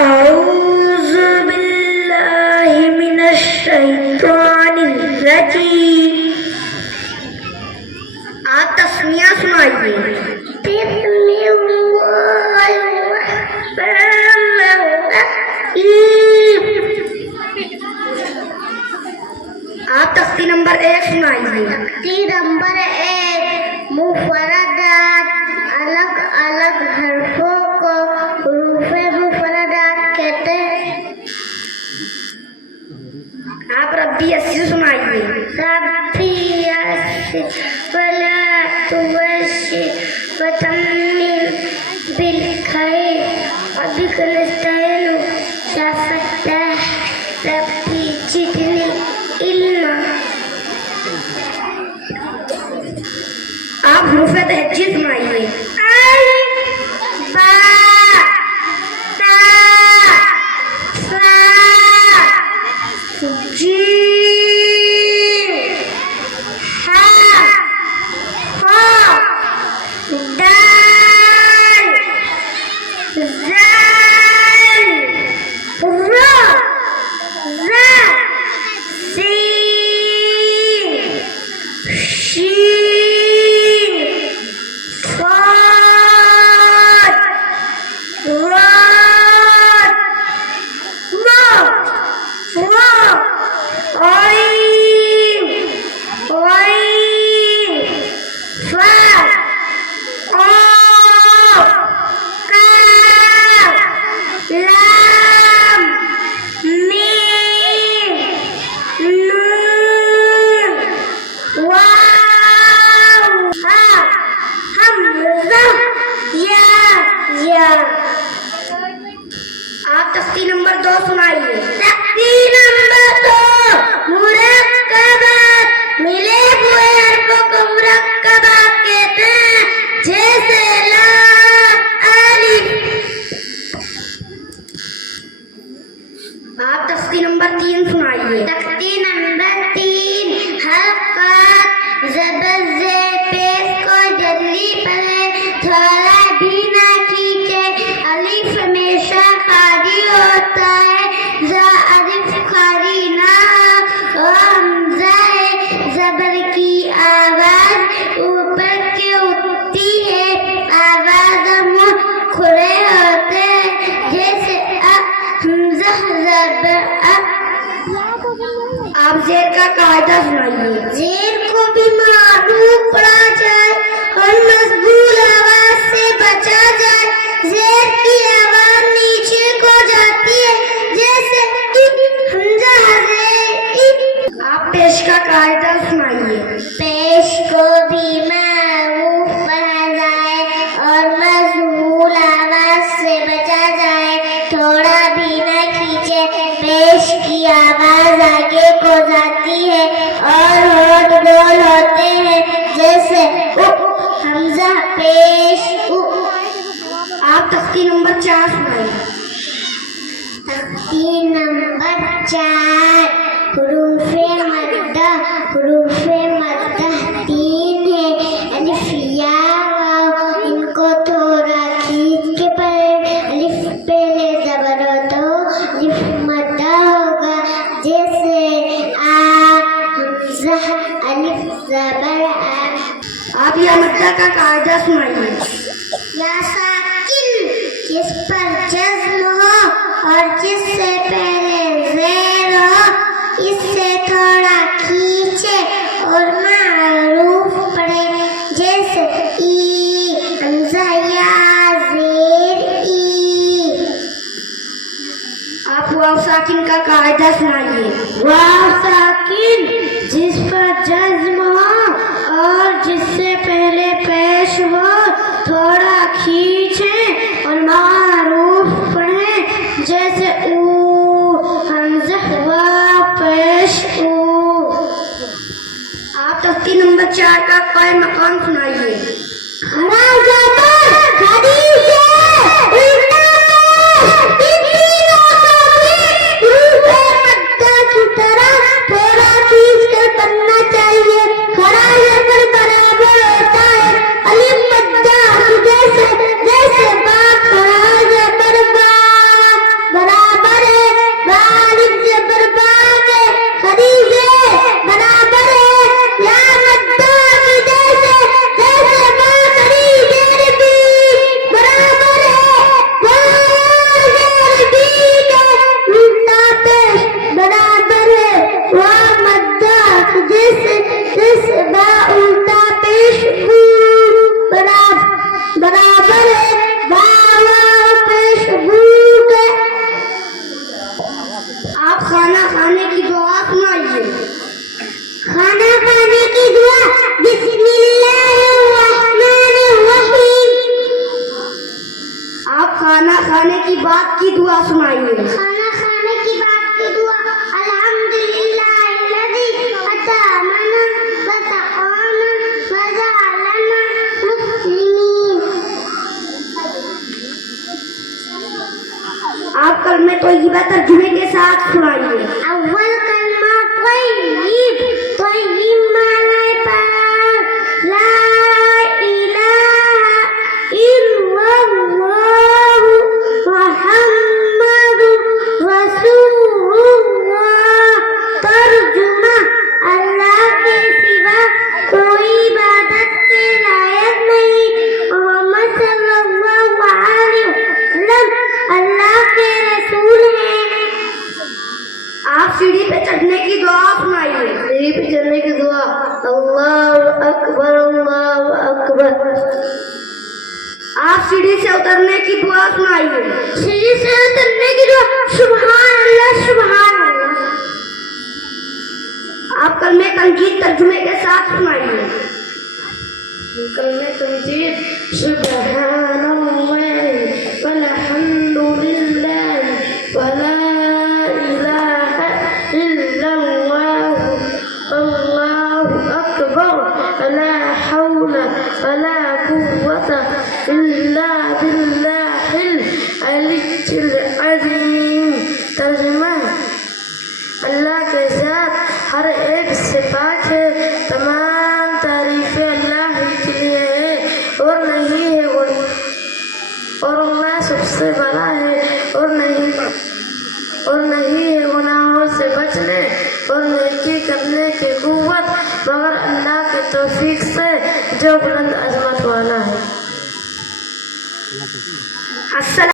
اعوذ باللہ من الشیطان الرجیم. آپ قاسمیہ سنائیے. بسم اللہ الرحمن الرحیم. آپ تختی نمبر 1 سنائیے. تختی نمبر 1 مفردات الگ الگ حرفوں کو حروف مفردات کہتے ہیں. آپ ربی اسی سنائیے. ربی اسی ولا توشی وتمم بالخیر وبک نستعین یا فتاح ربی زدنی علما. آپ حروف تہجی سنائیے. الف با تا ثا جیم ہا خا دال زال را زا سین شین صاد راد را عین غین فا قاف کاف لام میم نون واو ہا حمزہ یا. آپ تختی نمبر 2 سنائیے. تختی نمبر 2 مرکبات. ملے ہوئے حرفوں کو مرکبات کہتے ہیں جیسے لام الف. آپ تختی نمبر 3 سنائیے. تختی نمبر 3 حرکات زبر سے پیش کو جلدی پڑھے تھوڑا بھی نہ کھینچے. الف ہمیشہ خالی ہوتا ہے. زا الف خالی نہ ہو. حمزہ زبر کی آواز اوپر کی اٹھتی ہے. آواز منہ کھلے ہوتے ہیں جیسے حمزہ زبر. آپ زیر کا قاعدہ سنائیے. زیر کو بھی معروف پڑھا جائے اور مضبوط آواز سے بچا جائے. زیر کی آواز نیچے کو جاتی ہے جیسے حمزہ زیر. آپ پیش کا قاعدہ سنائیے. پیش کو بھی معروف پڑھا جائے اور مضبوط آواز سے بچا جائے. تھوڑا بھی نہ کھینچے. پیش کی آواز آگے کو جاتی ہے اور ہونٹ گول ہوتے ہیں جیسے حمزہ پیش. آپ تختی نمبر 4 سنائیے. تختی نمبر 4 حروف مدہ. حروف مدہ 3 ہے. الف یا واو. ان کو تھوڑا کھینچ کے پڑھیں. الف پہلے زبر ہو تو الف مدہ ہوگا جیسے آ حمزہ الف زبر آ. آپ یا مدہ کا قاعدہ سنائیے. یا ساکن جس پر جزم ہو اور جس سے پہلے زیر ہو اس سے تھوڑا کھینچے اور معروف پڑھے جیسے ای حمزہ یا زیر ای. آپ واو ساکن کا قاعدہ سنائیے. واو ساکن جس پر جزم ہو اور جس سے پہلے پیش ہو تھوڑا کھینچیں اور معروف پڑھیں جیسے او حمزہ واو پیش او. آپ تختی نمبر 4 کا قائم مقام سنائیے. تھوڑا کھینچ کر پڑھنا چاہیے. کھڑا یا پھر برابر ہوتا ہے. الف مدہ جیسے با کھڑا یا پھر با کھانے کی بات کی دعا سنائیے. کھانا کھانے کی بات کی دعا. الحمدللہ الذی اطعمنا وسقانا وجعلنا مسلمین. آپ کلمہ طیبہ ترجمے کے ساتھ سنائیے. اول کلمہ طیب. طیب معنی پاک. لا الہ الا اللہ محمد رسول اللہ. ترجمہ اللہ کے سوا کوئی عبادت کے لائق نہیں. محمد صلی اللہ علیہ وسلم اللہ کے رسول ہیں. آپ سیڑھی پہ چڑھنے کی دعا سنائیے. سیڑھی پہ چڑھنے کی دعا. اللہ اکبر اللہ اکبر. آپ سیڑھی سے اترنے کی دعا سنائیے. سیڑھی سے اترنے کی دعا. سبحان اللہ سبحان اللہ. آپ کلمہ تنقید ترجمے کے ساتھ سنائیے. کلمہ تنقید. سبحان اللہ والحمد للہ ولا الہ الا اللہ واللہ اکبر. لا حول ولا قوة الا باللہ العلی العظیم. ترجمہ اللہ کے ذات ہر ایک سے پاک ہے. تمام تعریفیں اللہ ہی کے لیے ہے اور اللہ سب سے بڑا ہے اور نہیں ہے گناہوں سے بچنے اور نیکی کرنے کی قوت مگر اللہ کے توفیق سے جو بلند عظمت والا ہے. السلام